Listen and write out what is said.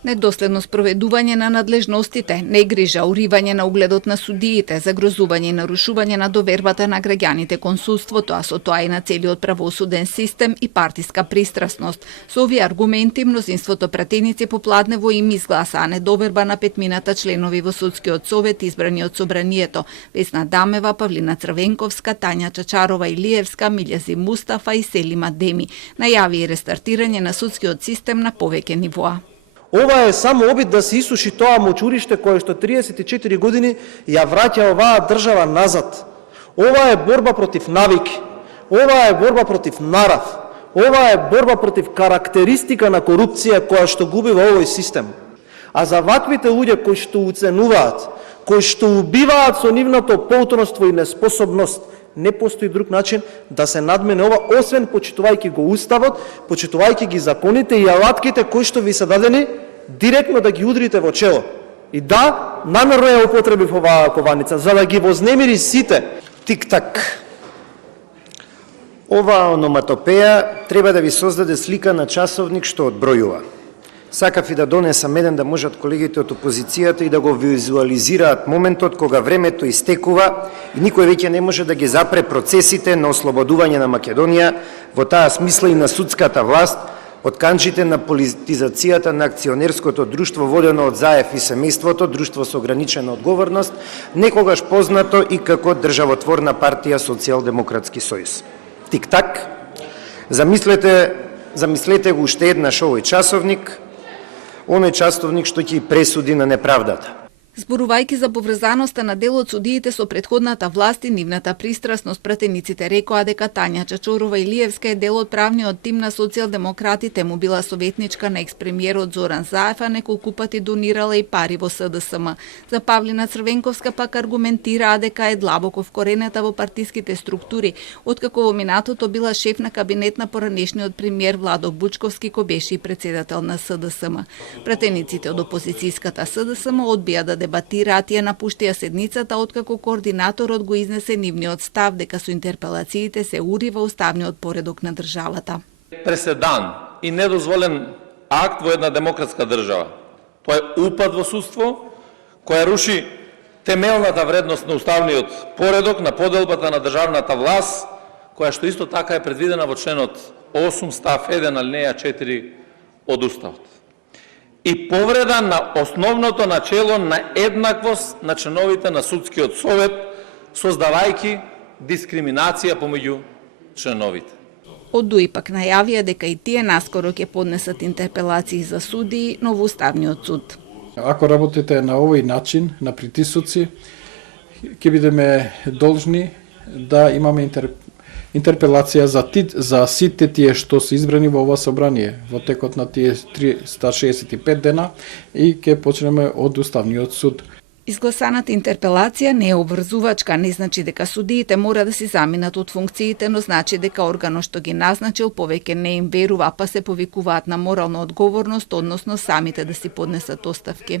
Недоследно спроведување на надлежностите, негрижа, уривање на угледот на судиите, загрозување и нарушување на довербата на граѓаните кон судството, а со тоа и на целиот правосуден систем и партиска пристрасност. Со овие аргументи мнозинството пратеници попладне во им изгласаа недоверба на петмината членови во Судскиот совет избрани од собранието: Весна Дамева, Павлина Црвенковска, Тања Чачарова Илиевска, Милјази Мустафа и Селима Деми. Најави и рестартирање на судскиот систем на повеќе нивоа. Ова е само обид да се исуши тоа мочуриште кое што 34 години ја враќа оваа држава назад. Ова е борба против навики. Ова е борба против нарав. Ова е борба против карактеристика на корупција која што губи во овој систем. А за ваквите луѓе кои што уценуваат, кои што убиваат со нивното поутроство и неспособност, не постои друг начин да се надмене ова, освен почитувајќи го Уставот, почитувајќи ги законите и алатките кои што ви се дадени, директно да ги удрите во чело. И да, намерно ја употребив оваа кованица, за да ги вознемири сите. Тик-так. Оваа ономатопеја треба да ви создаде слика на часовник што одбројува. Сакав и да донесам еден да можат колегите од опозицијата и да го визуализираат моментот кога времето истекува и никој веќе не може да ги запре процесите на ослободување на Македонија, во таа смисла и на судската власт, од канџите на политизацијата на акционерското друштво водено од Заев и семејството, друштво со ограничена одговорност, некогаш познато и како државотворна партија Социјалдемократски сојуз. Тик-так. Замислете го уште еднаш овој часовник, оној часовник што ќе пресуди на неправдата. Зборувајќи за поврзаноста на дел од судиите со претходната власт и нивната пристрасност, пратениците рекоа дека Тања Чачорова Илиевска е дел од правниот тим на социјалдемократите, му била советничка на експремиерот Зоран Заев, а неколку пати донирала и пари во СДСМ. За Павлина Црвенковска пак аргументираа дека е длабоко вкоренета во партиските структури, откако во минатото била шеф на кабинет на поранешниот премиер Владо Бучковски, кој беше и председател на СДСМ. Пратениците од опозицијската СДСМ одбија да дебатираат и ја напуштија седницата откако координаторот го изнесе нивниот став дека со интерпелациите се урива уставниот поредок на државата. Преседан и недозволен акт во една демократска држава. Тоа е упад во судство која руши темелната вредност на уставниот поредок, на поделбата на државната власт, која што исто така е предвидена во членот 8 став 1 алинеја 4 од Уставот. И повреда на основното начело на еднаквост на членовите на Судскиот совет, создавајќи дискриминација помеѓу членовите. Од ДУИ пак најавија дека и тие наскоро ќе поднесат интерпелации за судии, но во Уставниот суд. Ако работите на овој начин, на притисоци, ќе бидеме должни да имаме интерпелација за сите тие што се избрани во ова собрание во текот на тие 365 дена и ќе почнеме од Уставниот суд. Изгласаната интерпелација не е обврзувачка, не значи дека судиите мора да си заминат од функциите, но значи дека органот што ги назначил повеќе не им верува, па се повикуваат на морална одговорност, односно самите да си поднесат оставки.